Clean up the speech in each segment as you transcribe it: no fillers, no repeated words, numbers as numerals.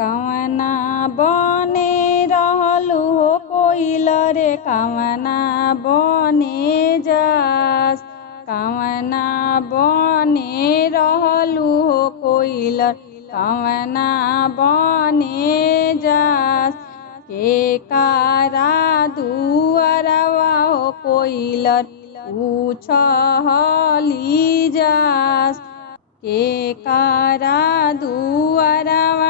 कवना बने रहलु हो कोइलर कवना बने जास। कवना बने रहलु हो कोइलर कवना बने जास। के कारा दुअरवा हो कोइलर उछली जास। के कारा दुअरवा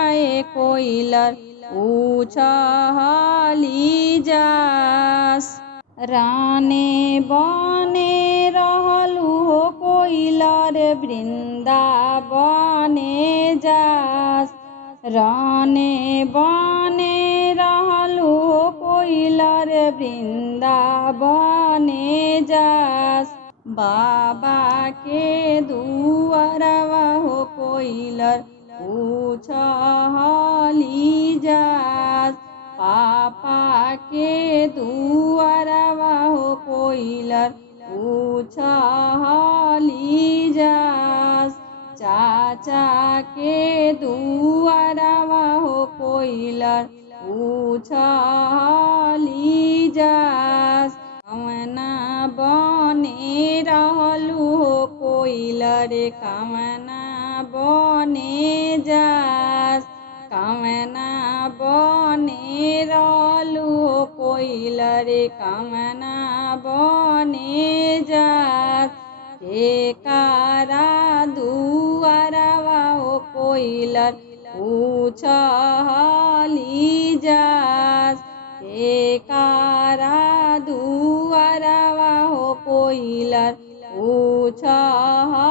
कोइलर उछली जास। राने बने रहलु हो कोइलर वृंदावने जास। राने बने रहलु हो कोइलर वृंदावने जास। बाबा के दुअरवा हो कोइलर उछली जास। पापा के दुअरवा हो कोइलर उछली जास। चाचा के दुअरवा हो कोइलर उछली जास। कवना बने रहलु हो कोइलर कवना बने जास। कवना बने रहलु हो कोइलर कवना बने जास। के कारा दुअरवा हो कोइलर उछली जास। के कारा दुअरवा हो कोइलर उछली